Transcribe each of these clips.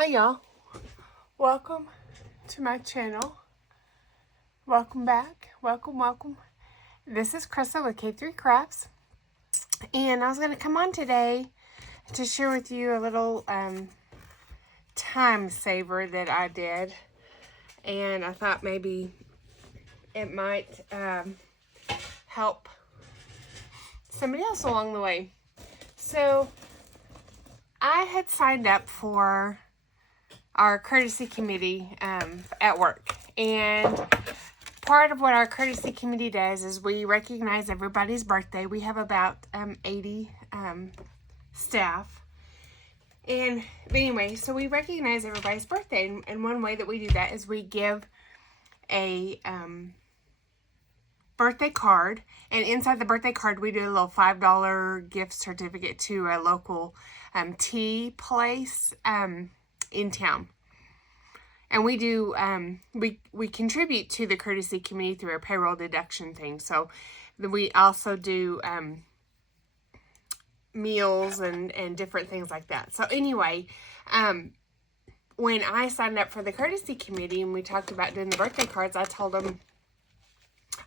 Hi y'all, welcome to my channel. Welcome back, welcome. This is Krista with K3 Crafts, and I was going to come on today to share with you a little time saver that I did, and I thought maybe it might help somebody else along the way. So I had signed up for our courtesy committee at work, and part of what our courtesy committee does is we recognize everybody's birthday. We have about 80 staff, and anyway, so we recognize everybody's birthday, and one way that we do that is we give a birthday card, and inside the birthday card we do a little $5 gift certificate to a local tea place in town. And we do, we contribute to the courtesy committee through a payroll deduction thing. So we also do meals and different things like that. So anyway, when I signed up for the courtesy committee and we talked about doing the birthday cards, I told them,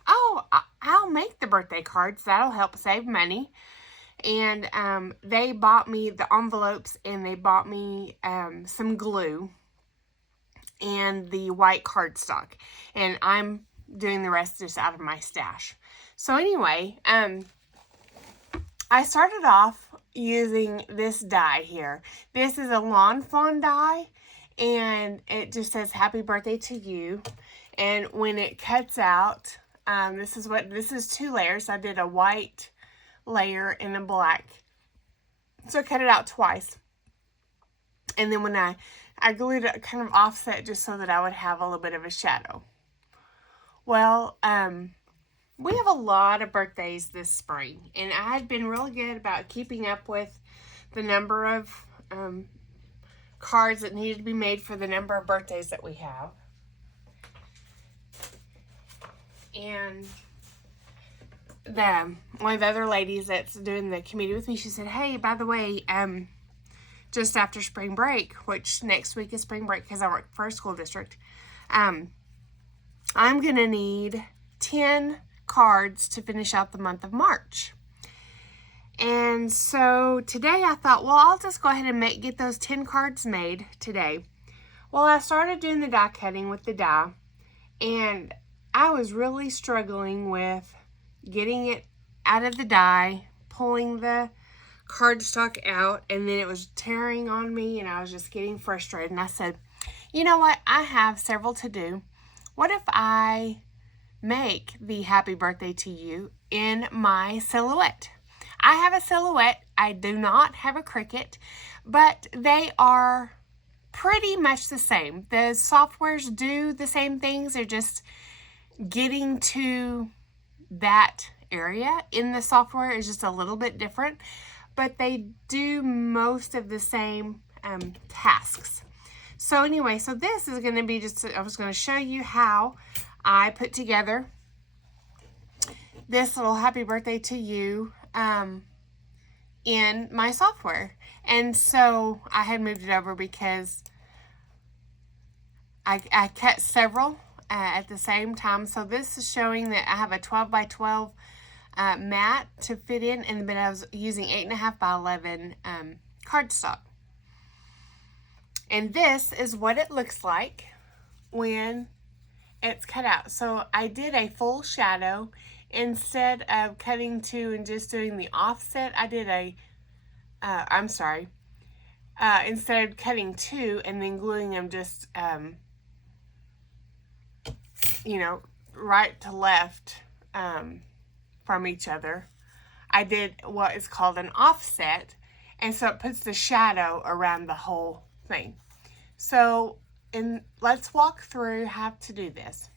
oh, I'll make the birthday cards. That'll help save money. And they bought me the envelopes, and they bought me some glue and the white cardstock, and I'm doing the rest just out of my stash. So anyway, I started off using this die here. This is a Lawn Fawn die, and it just says happy birthday to you. And when it cuts out, this is 2 layers. I did a white layer and a black, so I cut it out twice, and then when I glued it kind of offset just so that I would have a little bit of a shadow. Well, we have a lot of birthdays this spring, and I had been really good about keeping up with the number of cards that needed to be made for the number of birthdays that we have. And one of the other ladies that's doing the committee with me, she said, hey, by the way, just after spring break, which next week is spring break because I work for a school district, I'm going to need 10 cards to finish out the month of March. And so today I thought, well, I'll just go ahead and get those 10 cards made today. Well, I started doing the die cutting with the die, and I was really struggling with getting it out of the die, pulling the cardstock out, and then it was tearing on me, and I was just getting frustrated. And I said, you know what, I have several to do. What if I make the happy birthday to you in my silhouette? I have a silhouette. I do not have a Cricut, but they are pretty much the same. The softwares do the same things. They're just getting to that area in the software is just a little bit different, but they do most of the same tasks. So anyway, so this is going to be I was going to show you how I put together this little happy birthday to you in my software. And so I had moved it over because I cut several at the same time. So this is showing that I have a 12 by 12 mat to fit in, but I was using 8.5 by 11 cardstock. And this is what it looks like when it's cut out. So I did a full shadow. Instead of cutting 2 and just doing the offset, I did instead of cutting 2 and then gluing them just, right to left from each other, I did what is called an offset, and so it puts the shadow around the whole thing. So, let's walk through how to do this.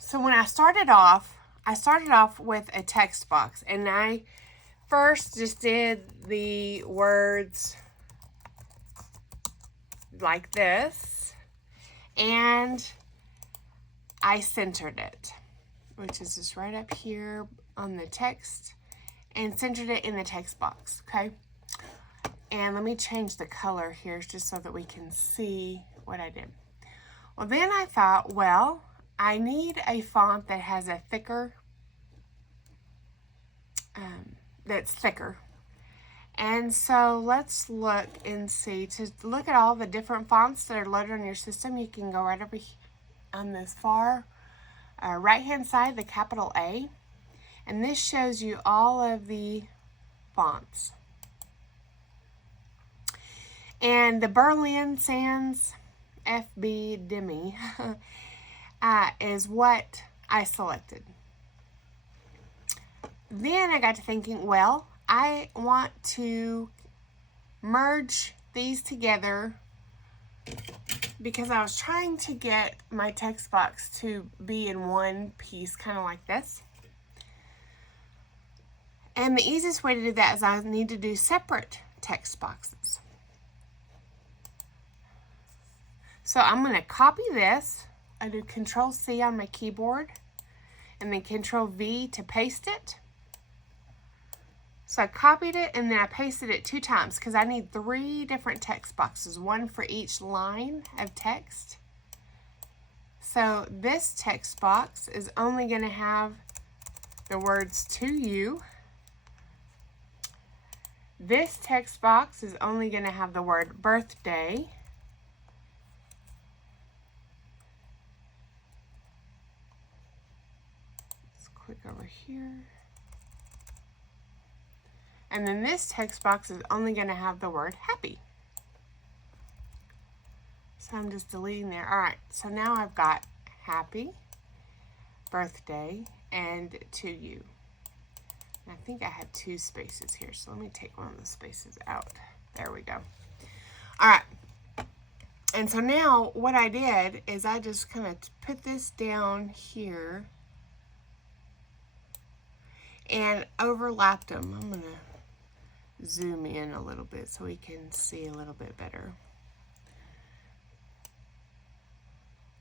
So when I started off with a text box, and I first just did the words like this, and I centered it, which is just right up here on the text, and centered it in the text box, okay? And let me change the color here just so that we can see what I did. Well, then I thought, well, I need a font that has a thicker, that's thicker. And so let's look and see. To look at all the different fonts that are loaded on your system, you can go right over here on this far right-hand side, the capital A. And this shows you all of the fonts. And the Berlin Sans FB Demi is what I selected. Then I got to thinking, well, I want to merge these together because I was trying to get my text box to be in one piece, kind of like this. And the easiest way to do that is I need to do separate text boxes. So I'm going to copy this. I do Control C on my keyboard and then Control V to paste it. So I copied it and then I pasted it 2 times because I need 3 different text boxes, one for each line of text. So this text box is only going to have the words "to you." This text box is only going to have the word "birthday." Let's click over here. And then this text box is only going to have the word "happy." So I'm just deleting there. All right, so now I've got happy, birthday, and "to you." And I think I had 2 spaces here, so let me take one of the spaces out. There we go. All right. And so now what I did is I just kind of put this down here and overlapped them. I'm going to zoom in a little bit so we can see a little bit better.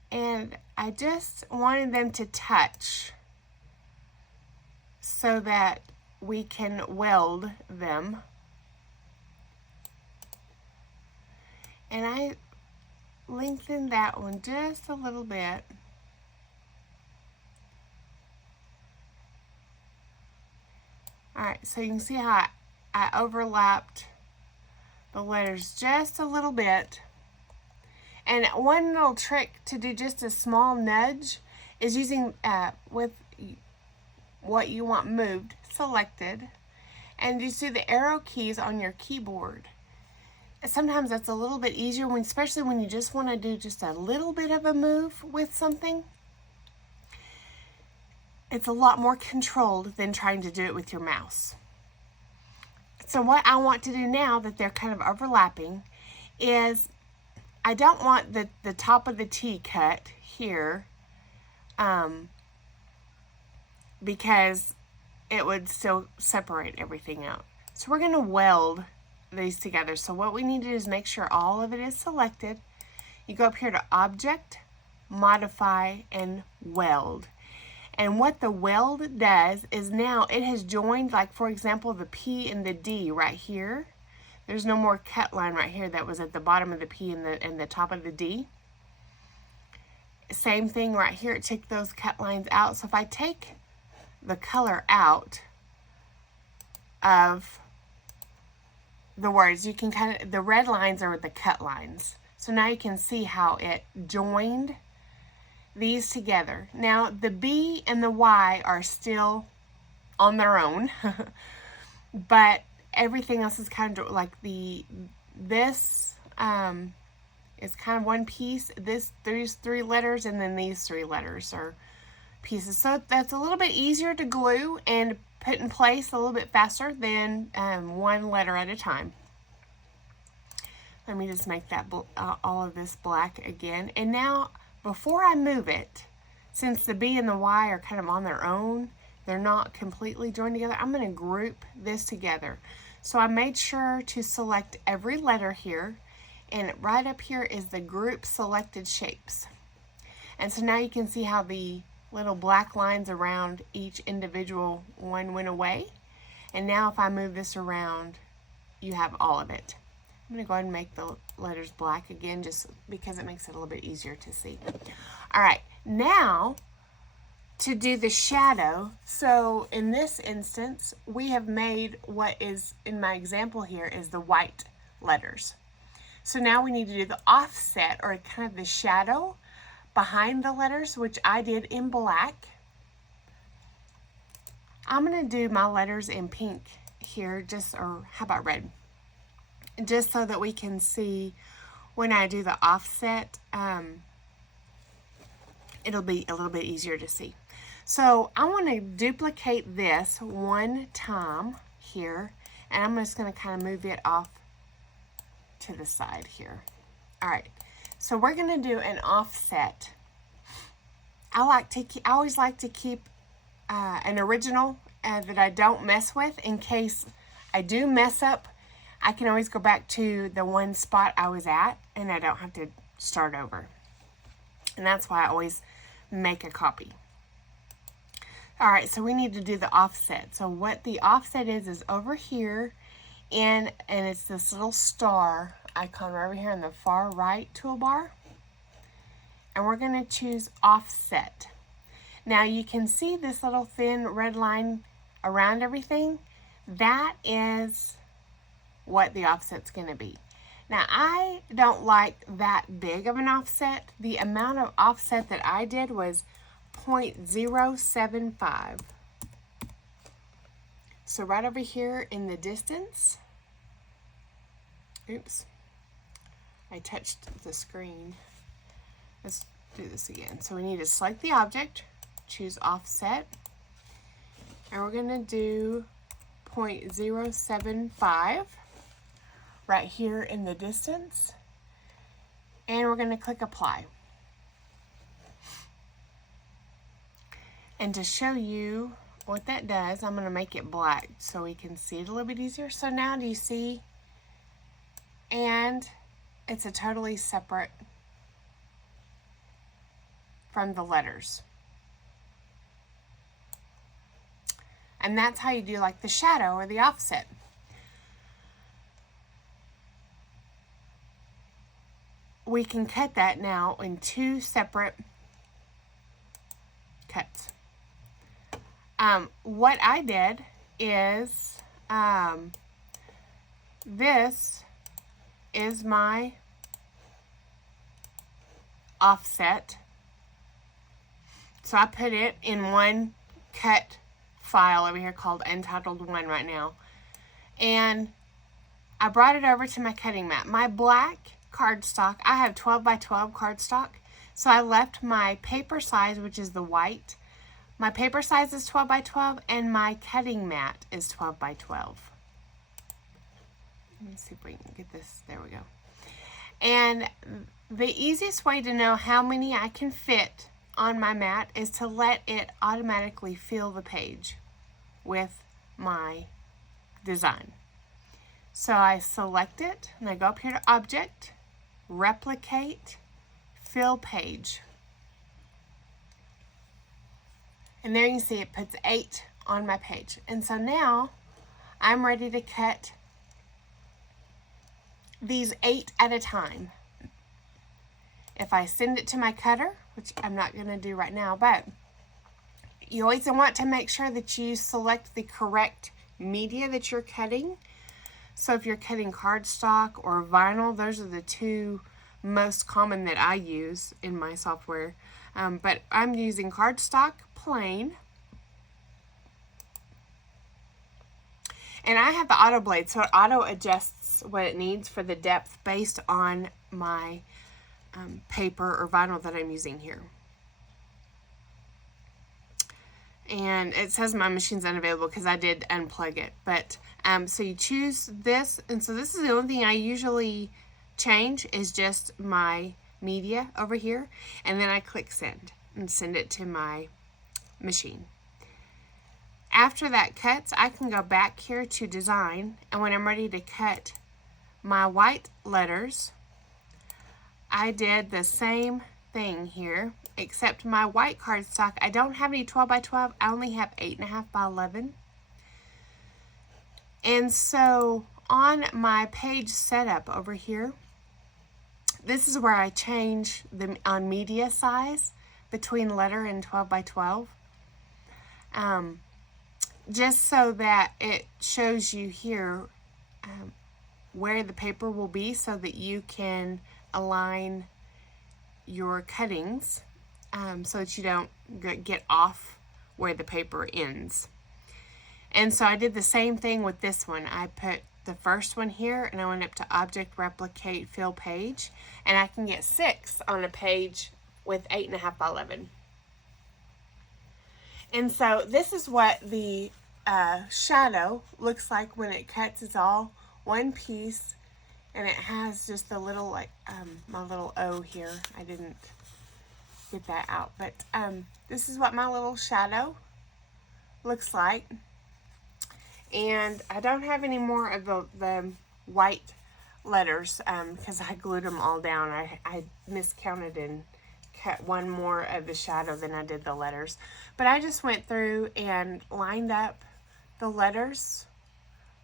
And I just wanted them to touch so that we can weld them. And I lengthened that one just a little bit. Alright, so you can see how I overlapped the letters just a little bit. And one little trick to do just a small nudge is using with what you want moved selected, and you see the arrow keys on your keyboard. Sometimes that's a little bit easier, especially when you just want to do just a little bit of a move with something. It's a lot more controlled than trying to do it with your mouse. So what I want to do now that they're kind of overlapping is I don't want the top of the T cut here because it would still separate everything out. So we're going to weld these together. So what we need to do is make sure all of it is selected. You go up here to Object, Modify, and Weld. And what the weld does is now it has joined, like for example, the P and the D right here. There's no more cut line right here that was at the bottom of the P and the top of the D. Same thing right here, it took those cut lines out. So if I take the color out of the words, you can kind of, the red lines are the cut lines. So now you can see how it joined these together. Now the B and the Y are still on their own, but everything else is kind of like this is kind of one piece. There's 3 letters, and then these 3 letters are pieces. So that's a little bit easier to glue and put in place a little bit faster than 1 letter at a time. Let me just make that all of this black again. And now before I move it, since the B and the Y are kind of on their own, they're not completely joined together, I'm going to group this together. So I made sure to select every letter here, and right up here is the group selected shapes. And so now you can see how the little black lines around each individual one went away. And now if I move this around, you have all of it. I'm going to go ahead and make the letters black again just because it makes it a little bit easier to see. All right, now to do the shadow. So in this instance, we have made what is in my example here is the white letters. So now we need to do the offset, or kind of the shadow behind the letters, which I did in black. I'm going to do my letters in pink here, or how about red? Just so that we can see when I do the offset, it'll be a little bit easier to see. So I want to duplicate this one time here, and I'm just going to kind of move it off to the side here. All right, so we're going to do an offset. I always like to keep an original that I don't mess with. In case I do mess up, I can always go back to the one spot I was at, and I don't have to start over. And that's why I always make a copy. All right, so we need to do the offset. So what the offset is over here, and it's this little star icon right over here in the far right toolbar. And we're going to choose offset. Now you can see this little thin red line around everything. That is what the offset's going to be. Now I don't like that big of an offset. The amount of offset that I did was 0.075. So right over here in the distance, oops, I touched the screen. Let's do this again. So we need to select the object, choose offset, and we're going to do 0.075 right here in the distance, and we're going to click apply. And to show you what that does, I'm going to make it black so we can see it a little bit easier. So now do you see? And it's a totally separate from the letters. And that's how you do like the shadow or the offset. We can cut that now in two separate cuts. What I did is, this is my offset. So I put it in one cut file over here called Untitled 1 right now. And I brought it over to my cutting mat. My black cardstock, I have 12 by 12 cardstock. So I left my paper size, which is the white. My paper size is 12 by 12 and my cutting mat is 12 by 12. Let me see if we can get this. There we go. And the easiest way to know how many I can fit on my mat is to let it automatically fill the page with my design. So I select it and I go up here to Object, Replicate, Fill Page. And there you can see it puts 8 on my page. And so now I'm ready to cut these 8 at a time. If I send it to my cutter, which I'm not going to do right now, but you always want to make sure that you select the correct media that you're cutting. So if you're cutting cardstock or vinyl, those are the two most common that I use in my software. But I'm using cardstock plain. And I have the auto blade, so it auto adjusts what it needs for the depth based on my paper or vinyl that I'm using here. And it says my machine's unavailable because I did unplug it. But so you choose this, and so this is the only thing I usually change is just my media over here, and then I click send and send it to my machine. After that cuts, I can go back here to design, and when I'm ready to cut my white letters, I did the same thing here, except my white cardstock, I don't have any 12 by 12, I only have 8.5 by 11. And so on my page setup over here, this is where I change the on media size between letter and 12 by 12. Just so that it shows you here where the paper will be so that you can align your cuttings so that you don't get off where the paper ends. And so I did the same thing with this one. I put the first one here and I went up to Object, Replicate, Fill Page, and I can get 6 on a page with 8.5 by 11. And so this is what the shadow looks like when it cuts. It's all one piece, and it has just the little, like, my little O here. I didn't get that out, but this is what my little shadow looks like. And I don't have any more of the white letters because I glued them all down. I miscounted and cut one more of the shadow than I did the letters. But I just went through and lined up the letters.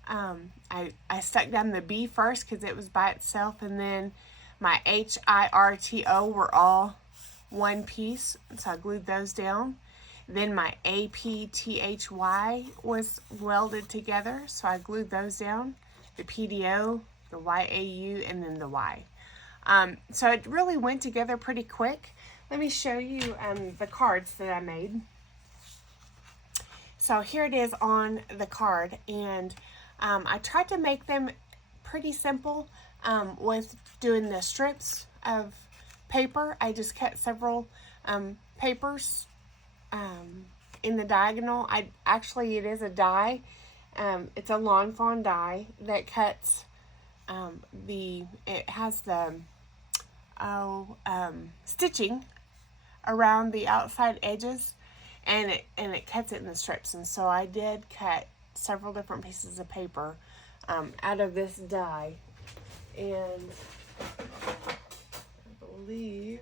I stuck down the B first because it was by itself, and then my HIRTO were all one piece, so I glued those down. Then my APTHY was welded together, so I glued those down. The PDO, the YAU, and then the Y. So it really went together pretty quick. Let me show you the cards that I made. So here it is on the card, and I tried to make them pretty simple with doing the strips of paper. I just cut several papers in the diagonal. Actually, it is a die. It's a Lawn Fawn die that cuts it has the stitching around the outside edges, and it cuts it in the strips. And so I did cut several different pieces of paper out of this die, and I believe,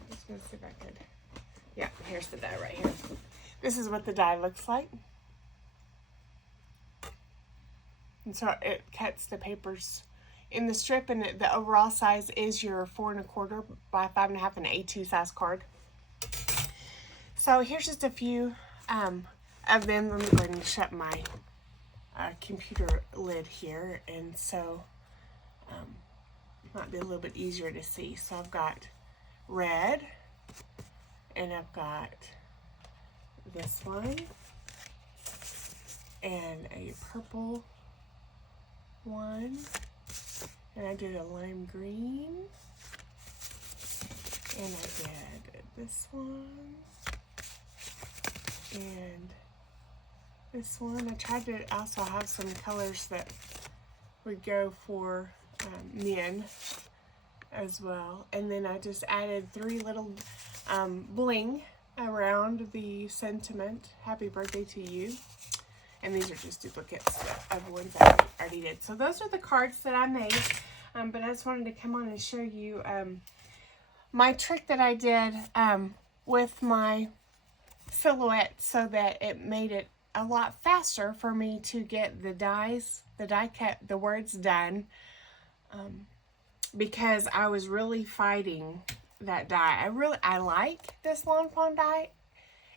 I'm just gonna see if I could. Yeah, here's the die right here. This is what the die looks like. And so it cuts the papers in the strip, and the overall size is your 4 1/4 by 5 1/2, an A2 size card. So here's just a few of them. Let me go ahead and shut my computer lid here, and so might be a little bit easier to see. So I've got red, and I've got this one, and a purple one, and I did a lime green, and I did this one, and this one. I tried to also have some colors that would go for men as well. And then I just added 3 little bling around the sentiment, happy birthday to you. And these are just duplicates of ones that I already did. So those are the cards that I made. But I just wanted to come on and show you my trick that I did with my silhouette, so that it made it a lot faster for me to get the die cut, the words done, because I was really fighting that die. I like this Lawn Fawn die.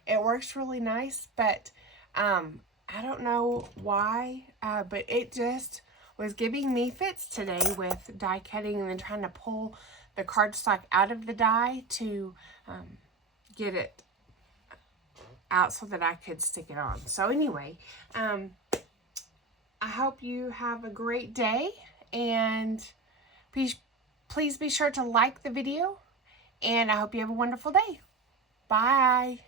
It works really nice, but I don't know why, but it just was giving me fits today with die cutting and then trying to pull the cardstock out of the die to get it out so that I could stick it on. So anyway, I hope you have a great day, and please be sure to like the video, and I hope you have a wonderful day. Bye.